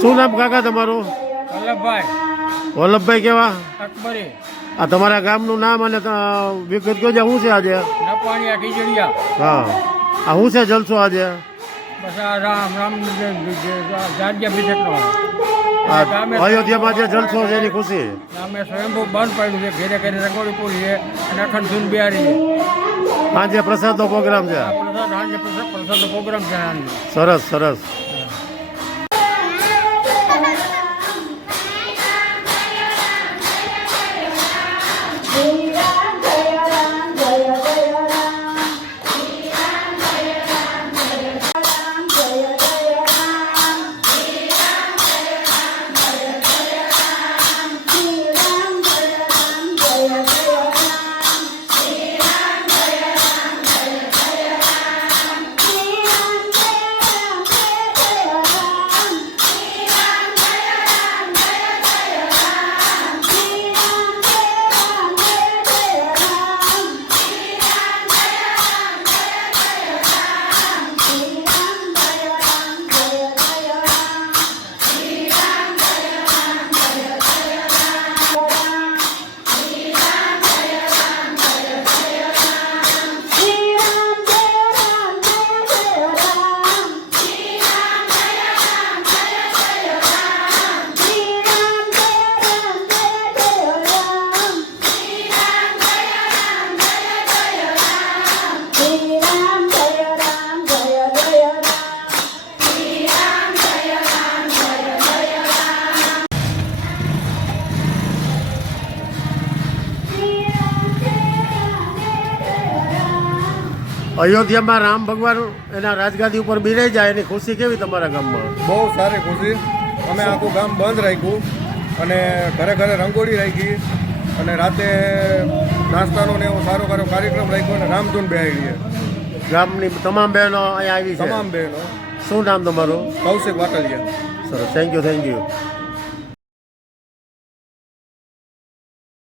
શું નામ કાકા તમારું? વલ્લભભાઈ. વલ્લભભાઈ કેવા? અકબરી. આ તમારા ગામનું નામ અને વિગત વિગત છે શું છે આજે? હા. આ શું છે જલસો આજે? અયોધ્યામાં જે જલસો છે એની ખુશી. અમે સ્વયંભૂ બંધ પાડ્યું છે. ઘેરે ઘેરે રંગોળી પૂરી છે અને અખંડ ધૂન બિહારી સાંજે પ્રસાદનો પ્રોગ્રામ છે. પ્રસાદ સાંજે પ્રસાદનો પ્રોગ્રામ છે. સરસ સરસ. Aleluia. અયોધ્યામાં રામ ભગવાન એના રાજગાદી ઉપર બિરાઈ જાય એની ખુશી કેવી તમારા ગામમાં? બહુ સારી ખુશી. અમે આખું ગામ બંધ રાખ્યું અને ઘરે ઘરે રંગોળી રાખી અને રાતે નાસ્તાનો ને એવો સારો સારો કાર્યક્રમ રાખ્યો અને રામધૂન બેહાડીએ ગામની તમામ બહેનો અહીંયા આવી છે. તમામ બહેનો. શું નામ તમારું? કૌશિક વાટલિયા. સરસ થેન્ક યુ થેન્ક યુ